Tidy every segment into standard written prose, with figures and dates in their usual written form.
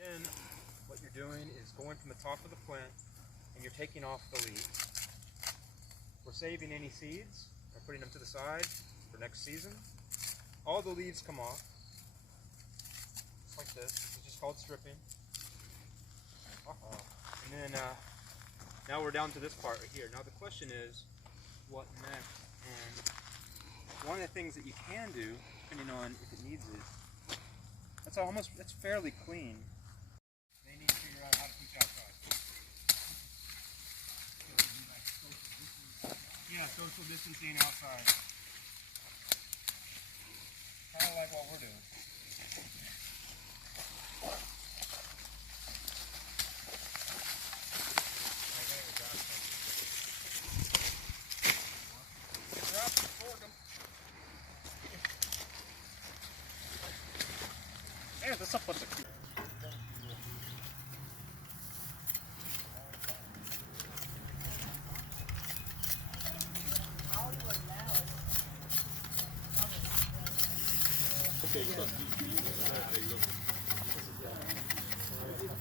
Then what you're doing is going from the top of the plant and you're taking off the leaves. We're saving any seeds and putting them to the side for next season. All the leaves come off, just like this. It's just called stripping. And then now we're down to this part right here. Now the question is, what next? And one of the things that you can do, depending on if it needs it, that's fairly clean. They need to figure out how to teach outside. Yeah, social distancing outside. Kind of like what we're doing. Yeah, that's up with the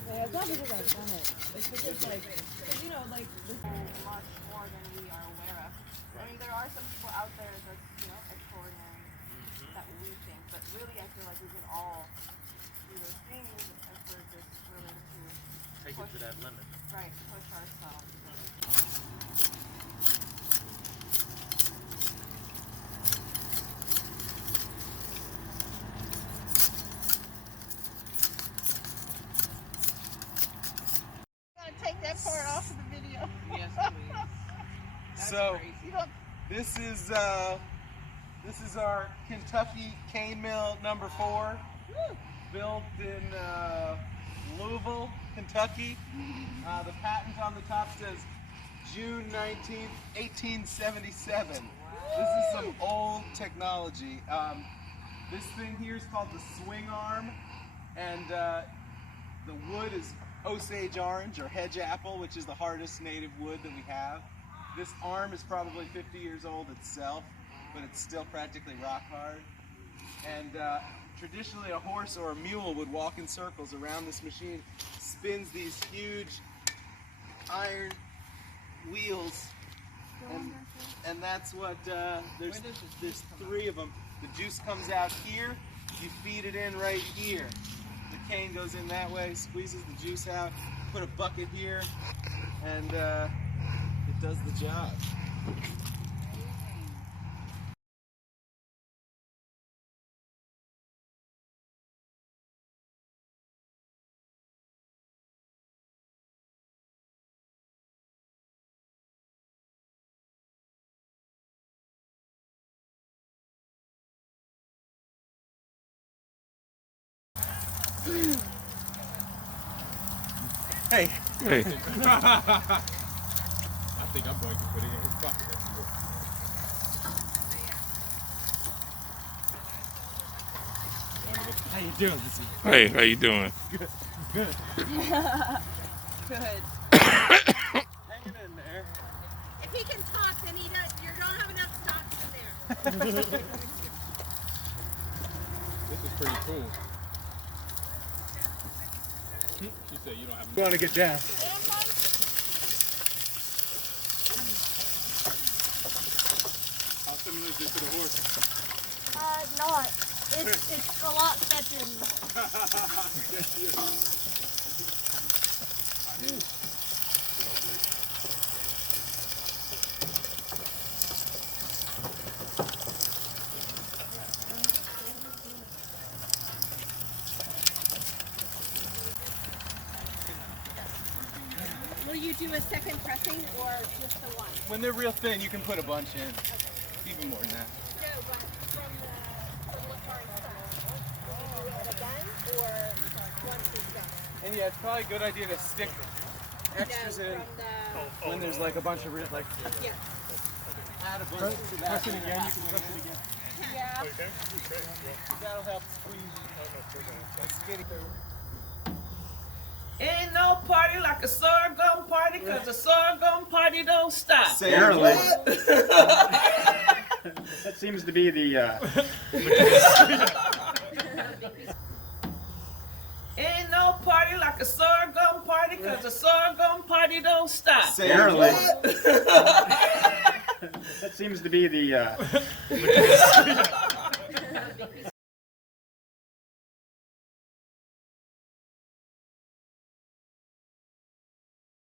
Yeah, it's not because I've done it. It's because, like, you know, like, much more than we are aware of. I mean, there are some people out there that's, extraordinary that we think, but really I feel like we can all do those things if we're just willing to take it to that limit. Right, push ourselves. Take that part off of the video. Yes, please. So this is our Kentucky cane mill number 4, built in Louisville, Kentucky. The patent on the top says June 19th, 1877. This is some old technology. This thing here is called the swing arm, and the wood is Osage orange or hedge apple, which is the hardest native wood that we have. This arm is probably 50 years old itself, but it's still practically rock hard. And traditionally a horse or a mule would walk in circles around this machine, spins these huge iron wheels, and that's what, there's 3 of them. The juice comes out here, you feed it in right here. The cane goes in that way, squeezes the juice out, put a bucket here, and it does the job. Hey. Hey. I think I'm going to put it in his bucket. How you doing? Hey, how you doing? Good. Good. Good. Hanging in there. If he can talk, then you don't have enough stocks in there. This is pretty cool. She said you don't have You want to get down? How similar is this to the horse? Not. It's a lot sketchier than that. Will you do a second pressing or just the one? When they're real thin, you can put a bunch in. Even more than that. No, but from what part will you do it again or once it's done? And yeah, it's probably a good idea to stick extras in when there's like a bunch of like. Yeah. Add a bunch to that. Press it again. You can press it again. Yeah. That'll help squeeze. Ain't no party like a sorghum party, cause a sorghum party don't stop. Apparently. That seems to be the Ain't no party like a sorghum party, cause a sorghum party don't stop. Say Apparently. what? That seems to be the